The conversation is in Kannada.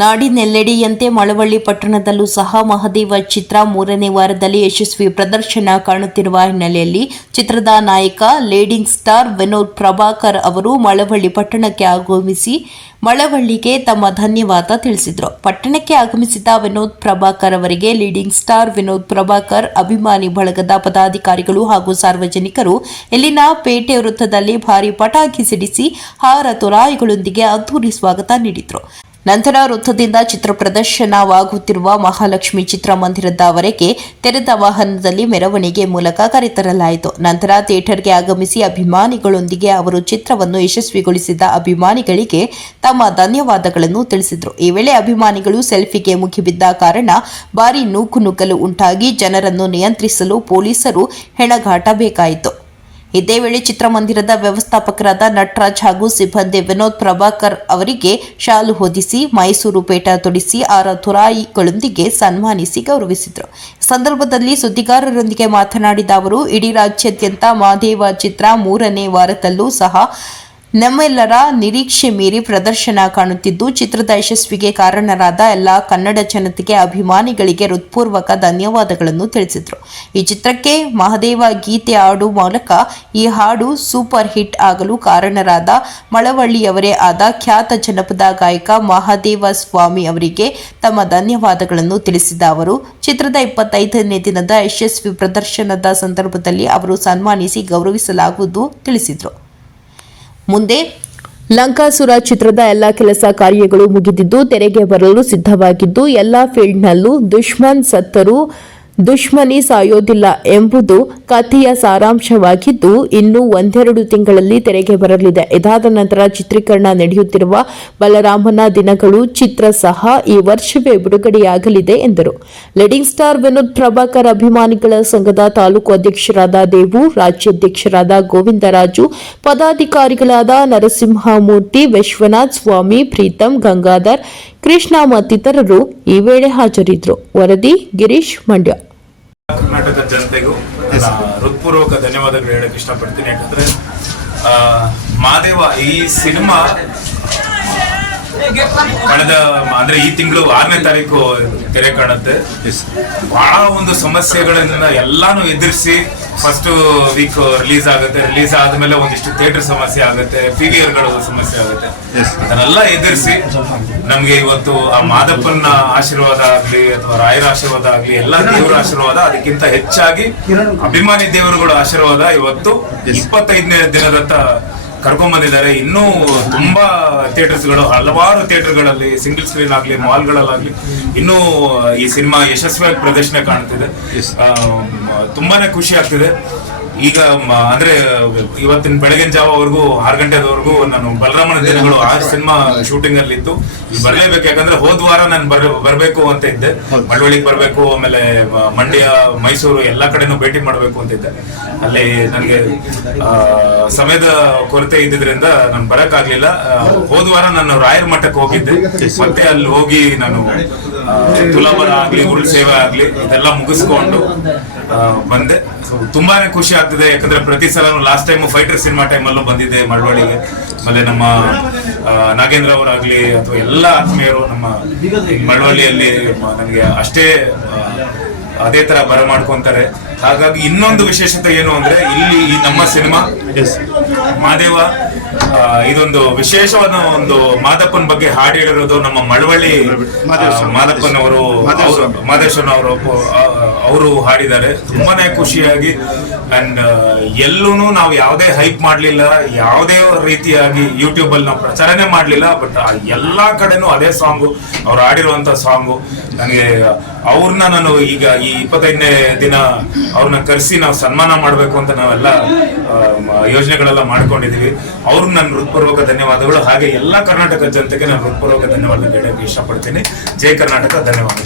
ನಾಡಿನೆಲ್ಲೆಡೆಯಂತೆ ಮಳವಳ್ಳಿ ಪಟ್ಟಣದಲ್ಲೂ ಸಹ ಮಹದೇವ ಚಿತ್ರ 3ನೇ ವಾರದಲ್ಲಿ ಯಶಸ್ವಿ ಪ್ರದರ್ಶನ ಕಾಣುತ್ತಿರುವ ಹಿನ್ನೆಲೆಯಲ್ಲಿ ಚಿತ್ರದ ನಾಯಕ ಲೀಡಿಂಗ್ ಸ್ಟಾರ್ ವಿನೋದ್ ಪ್ರಭಾಕರ್ ಅವರು ಮಳವಳ್ಳಿ ಪಟ್ಟಣಕ್ಕೆ ಆಗಮಿಸಿ ಮಳವಳ್ಳಿಗೆ ತಮ್ಮ ಧನ್ಯವಾದ ತಿಳಿಸಿದರು. ಪಟ್ಟಣಕ್ಕೆ ಆಗಮಿಸಿದ ವಿನೋದ್ ಪ್ರಭಾಕರ್ ಅವರಿಗೆ ಲೀಡಿಂಗ್ ಸ್ಟಾರ್ ವಿನೋದ್ ಪ್ರಭಾಕರ್ ಅಭಿಮಾನಿ ಬಳಗದ ಪದಾಧಿಕಾರಿಗಳು ಹಾಗೂ ಸಾರ್ವಜನಿಕರು ಇಲ್ಲಿನ ಪೇಟೆ ವೃತ್ತದಲ್ಲಿ ಭಾರೀ ಪಟಾಕಿ ಸಿಡಿಸಿ ಹಾರ ತುರಾಯಿಗಳೊಂದಿಗೆ ಅದ್ದೂರಿ ಸ್ವಾಗತ ನೀಡಿದರು. ನಂತರ ವೃತ್ತದಿಂದ ಚಿತ್ರ ಪ್ರದರ್ಶನವಾಗುತ್ತಿರುವ ಮಹಾಲಕ್ಷ್ಮಿ ಚಿತ್ರಮಂದಿರದವರೆಗೆ ತೆರೆದ ವಾಹನದಲ್ಲಿ ಮೆರವಣಿಗೆ ಮೂಲಕ ಕರೆತರಲಾಯಿತು. ನಂತರ ಥಿಯೇಟರ್ಗೆ ಆಗಮಿಸಿ ಅಭಿಮಾನಿಗಳೊಂದಿಗೆ ಅವರು ಚಿತ್ರವನ್ನು ಯಶಸ್ವಿಗೊಳಿಸಿದ ಅಭಿಮಾನಿಗಳಿಗೆ ತಮ್ಮ ಧನ್ಯವಾದಗಳನ್ನು ತಿಳಿಸಿದರು. ಈ ವೇಳೆ ಅಭಿಮಾನಿಗಳು ಸೆಲ್ಫಿಗೆ ಮುಗಿಬಿದ್ದ ಕಾರಣ ಭಾರೀ ನೂಕುನುಗ್ಗಲು ಉಂಟಾಗಿ ಜನರನ್ನು ನಿಯಂತ್ರಿಸಲು ಪೊಲೀಸರು ಹೆಣಗಾಟ ಬೇಕಾಯಿತು. ಇದೇ ವೇಳೆ ಚಿತ್ರಮಂದಿರದ ವ್ಯವಸ್ಥಾಪಕರಾದ ನಟರಾಜ್ ಹಾಗೂ ಸಿಬ್ಬಂದಿ ವಿನೋದ್ ಪ್ರಭಾಕರ್ ಅವರಿಗೆ ಶಾಲು ಹೊದಿಸಿ ಮೈಸೂರು ಪೇಟ ತೊಡಿಸಿ ಆರ ತುರಾಯಿಗಳೊಂದಿಗೆ ಸನ್ಮಾನಿಸಿ ಗೌರವಿಸಿದರು. ಸಂದರ್ಭದಲ್ಲಿ ಸುದ್ದಿಗಾರರೊಂದಿಗೆ ಮಾತನಾಡಿದ ಅವರು, ಇಡೀ ರಾಜ್ಯಾದ್ಯಂತ ಮಹದೇವ ಚಿತ್ರ 3ನೇ ವಾರದಲ್ಲೂ ಸಹ ನಮ್ಮೆಲ್ಲರ ನಿರೀಕ್ಷೆ ಮೀರಿ ಪ್ರದರ್ಶನ ಕಾಣುತ್ತಿದ್ದು, ಚಿತ್ರದ ಯಶಸ್ವಿಗೆ ಕಾರಣರಾದ ಎಲ್ಲ ಕನ್ನಡ ಜನತೆಗೆ ಅಭಿಮಾನಿಗಳಿಗೆ ಹೃತ್ಪೂರ್ವಕ ಧನ್ಯವಾದಗಳನ್ನು ತಿಳಿಸಿದರು. ಈ ಚಿತ್ರಕ್ಕೆ ಮಹದೇವ ಗೀತೆ ಹಾಡು ಮೂಲಕ ಈ ಹಾಡು ಸೂಪರ್ ಹಿಟ್ ಆಗಲು ಕಾರಣರಾದ ಮಳವಳ್ಳಿಯವರೇ ಆದ ಖ್ಯಾತ ಜನಪದ ಗಾಯಕ ಮಹದೇವ ಸ್ವಾಮಿ ಅವರಿಗೆ ತಮ್ಮ ಧನ್ಯವಾದಗಳನ್ನು ತಿಳಿಸಿದ ಅವರು, ಚಿತ್ರದ 25ನೇ ದಿನದ ಯಶಸ್ವಿ ಪ್ರದರ್ಶನದ ಸಂದರ್ಭದಲ್ಲಿ ಅವರು ಸನ್ಮಾನಿಸಿ ಗೌರವಿಸಲಾಗುವುದು ತಿಳಿಸಿದರು. ಮುಂದೆ ಲಂಕಾಸುರ ಚಿತ್ರದ ಎಲ್ಲ ಕೆಲಸ ಕಾರ್ಯಗಳು ಮುಗಿದಿದ್ದು ತೆರೆಗೆ ಬರಲು ಸಿದ್ಧವಾಗಿದ್ದು, ಎಲ್ಲ ಫೀಲ್ಡ್ನಲ್ಲೂ ದುಶ್ಮನ್ ಸತ್ತರೂ ದುಶ್ಮನಿ ಸಾಯೋದಿಲ್ಲ ಎಂಬುದು ಕಥೆಯ ಸಾರಾಂಶವಾಗಿದ್ದು, ಇನ್ನು 1-2 ತಿಂಗಳಲ್ಲಿ ತೆರೆಗೆ ಬರಲಿದೆ. ಇದಾದ ನಂತರ ಚಿತ್ರೀಕರಣ ನಡೆಯುತ್ತಿರುವ ಬಲರಾಮನ ದಿನಗಳು ಚಿತ್ರ ಸಹ ಈ ವರ್ಷವೇ ಬಿಡುಗಡೆಯಾಗಲಿದೆ ಎಂದರು. ಲೀಡಿಂಗ್ ಸ್ಟಾರ್ ವಿನೋದ್ ಪ್ರಭಾಕರ್ ಅಭಿಮಾನಿಗಳ ಸಂಘದ ತಾಲೂಕು ಅಧ್ಯಕ್ಷರಾದ ದೇವು, ರಾಜ್ಯಾಧ್ಯಕ್ಷರಾದ ಗೋವಿಂದರಾಜು, ಪದಾಧಿಕಾರಿಗಳಾದ ನರಸಿಂಹಮೂರ್ತಿ, ವಿಶ್ವನಾಥ್ ಸ್ವಾಮಿ, ಪ್ರೀತಂ, ಗಂಗಾಧರ್, ಕೃಷ್ಣ ಮತ್ತಿತರರು ಈ ವೇಳೆ ಹಾಜರಿದ್ದರು. ವರದಿ ಗಿರೀಶ್, ಮಂಡ್ಯ. ಕರ್ನಾಟಕ ಜನತೆಗೂ ಹೃತ್ಪೂರ್ವಕ ಧನ್ಯವಾದಗಳು ಹೇಳಕ್ ಇಷ್ಟಪಡ್ತೀನಿ. ಯಾಕಂದ್ರೆ ಮಹದೇವ ಈ ಸಿನಿಮಾ ಕಳೆದ ಅಂದ್ರೆ ಈ ತಿಂಗಳು 6ನೇ ತಾರೀಕು ತೆರೆ ಕಾಣುತ್ತೆ. ಬಹಳ ಒಂದು ಸಮಸ್ಯೆಗಳನ್ನ ಎಲ್ಲಾನು ಎದುರಿಸಿ ಫಸ್ಟ್ ವೀಕ್ ರಿಲೀಸ್ ಆಗುತ್ತೆ. ರಿಲೀಸ್ ಆದ್ಮೇಲೆ ಒಂದಿಷ್ಟು ಥಿಯೇಟರ್ ಸಮಸ್ಯೆ ಆಗುತ್ತೆ, PVR ಗಳು ಸಮಸ್ಯೆ ಆಗುತ್ತೆ. ಅದನ್ನೆಲ್ಲ ಎದುರಿಸಿ ನಮ್ಗೆ ಇವತ್ತು ಆ ಮಾದಪ್ಪನ ಆಶೀರ್ವಾದ ಆಗ್ಲಿ ಅಥವಾ ರಾಯರ ಆಶೀರ್ವಾದ ಆಗ್ಲಿ, ಎಲ್ಲ ದೇವರ ಆಶೀರ್ವಾದ, ಅದಕ್ಕಿಂತ ಹೆಚ್ಚಾಗಿ ಅಭಿಮಾನಿ ದೇವರುಗಳ ಆಶೀರ್ವಾದ ಇವತ್ತು 25ನೇ ದಿನದತ್ತ ಕರ್ಕೊಂಡ್ ಬಂದಿದ್ದಾರೆ. ಇನ್ನೂ ತುಂಬಾ ಥಿಯೇಟರ್ಸ್ಗಳು, ಹಲವಾರು ಥಿಯೇಟರ್ಗಳಲ್ಲಿ ಸಿಂಗಲ್ ಸ್ಕ್ರೀನ್ ಆಗ್ಲಿ, ಮಾಲ್ಗಳಲ್ಲಾಗ್ಲಿ ಇನ್ನೂ ಈ ಸಿನಿಮಾ ಯಶಸ್ವಿಯಾಗಿ ಪ್ರದರ್ಶನ ಕಾಣ್ತಿದೆ. ತುಂಬಾನೇ ಖುಷಿ ಆಗ್ತಿದೆ. ಈಗ ಅಂದ್ರೆ ಇವತ್ತಿನ ಬೆಳಗಿನ ಜಾವವರೆಗೂ 6 ಗಂಟೆವರೆಗೂ ನಾನು ಬಲರಾಮನ ದಿನಗಳು ಆ ಸಿನಿಮಾ ಶೂಟಿಂಗ್ ಅಲ್ಲಿ ಇದ್ದು ಬರ್ಲೇಬೇಕು. ಯಾಕಂದ್ರೆ ಹೋದ ವಾರ ನಾನು ಬರ್ಬೇಕು ಅಂತ ಇದ್ದೆ, ಮಳವಳ್ಳಿಗೆ ಬರ್ಬೇಕು, ಆಮೇಲೆ ಮಂಡ್ಯ, ಮೈಸೂರು ಎಲ್ಲಾ ಕಡೆನೂ ಭೇಟಿ ಮಾಡ್ಬೇಕು ಅಂತ ಇದ್ದೆ. ಅಲ್ಲಿ ನನಗೆ ಸಮಯದ ಕೊರತೆ ಇದ್ದಿದ್ರಿಂದ ನಾನು ಬರಕ್ ಆಗ್ಲಿಲ್ಲ. ಹೋದ ವಾರ ನಾನು ರಾಯರ ಮಠಕ್ಕೆ ಹೋಗಿದ್ದೆ. ಮತ್ತೆ ಅಲ್ಲಿ ಹೋಗಿ ನಾನು ತುಲಾಭಾರ ಆಗ್ಲಿ, ಉರುಳು ಸೇವೆ ಆಗ್ಲಿ ಇದೆಲ್ಲ ಮುಗಿಸ್ಕೊಂಡು ಬಂದೆ. ತುಂಬಾನೇ ಖುಷಿ ಆಗ್ತಿದೆ. ಯಾಕಂದ್ರೆ ಪ್ರತಿ ಸಲ ಲಾಸ್ಟ್ ಟೈಮ್ ಫೈಟರ್ ಸಿನಿಮಾ ಟೈಮಲ್ಲೂ ಬಂದಿದ್ದೆ ಮಳವಳ್ಳಿಗೆ. ಆಮೇಲೆ ನಮ್ಮ ನಾಗೇಂದ್ರ ಅವರಾಗ್ಲಿ ಅಥವಾ ಎಲ್ಲ ಆತ್ಮೀಯರು ನಮ್ಮ ಮಳವಳ್ಳಿಯಲ್ಲಿ ನನಗೆ ಅಷ್ಟೇ ಅದೇ ತರ ಬರಮಾಡ್ಕೊಂತಾರೆ. ಹಾಗಾಗಿ ಇನ್ನೊಂದು ವಿಶೇಷತೆ ಏನು ಅಂದ್ರೆ, ಇಲ್ಲಿ ಈ ನಮ್ಮ ಸಿನಿಮಾ ಮಹದೇವ ಇದೊಂದು ವಿಶೇಷವಾದ ಒಂದು ಮಾದಪ್ಪನ ಬಗ್ಗೆ ಹಾಡು ಹೇಳಿರೋದು ನಮ್ಮ ಮಳವಳ್ಳಿ ಮಾದಪ್ಪನವರು, ಮಾದೇಶ್ವರನ್ ಅವರು ಹಾಡಿದ್ದಾರೆ. ತುಂಬಾನೇ ಖುಷಿಯಾಗಿ. ಅಂಡ್ ಎಲ್ಲೂನು ನಾವು ಯಾವುದೇ ಹೈಪ್ ಮಾಡ್ಲಿಲ್ಲ, ಯಾವುದೇ ರೀತಿಯಾಗಿ ಯೂಟ್ಯೂಬ್ ಅಲ್ಲಿ ನಾವು ಪ್ರಚಾರನೇ ಮಾಡ್ಲಿಲ್ಲ. ಬಟ್ ಎಲ್ಲಾ ಕಡೆನೂ ಅದೇ ಸಾಂಗು, ಅವ್ರು ಹಾಡಿರುವಂತ ಸಾಂಗು. ನನಗೆ ಅವ್ರನ್ನ ನಾನು ಈಗ ಈ 25ನೇ ದಿನ ಅವ್ರನ್ನ ಕರೆಸಿ ನಾವು ಸನ್ಮಾನ ಮಾಡ್ಬೇಕು ಅಂತ ನಾವೆಲ್ಲ ಯೋಜನೆಗಳೆಲ್ಲ ಮಾಡ್ಕೊಂಡಿದೀವಿ. ಅವ್ರಿಗೆ ನಾನು ಹೃತ್ಪೂರ್ವಕ ಧನ್ಯವಾದಗಳು. ಹಾಗೆ ಎಲ್ಲಾ ಕರ್ನಾಟಕ ಜನತೆಗೆ ನಾನು ಹೃತ್ಪೂರ್ವಕ ಧನ್ಯವಾದ ಹೇಳಕ್ಕೆ ಇಷ್ಟಪಡ್ತೀನಿ. ಜೈ ಕರ್ನಾಟಕ. ಧನ್ಯವಾದ.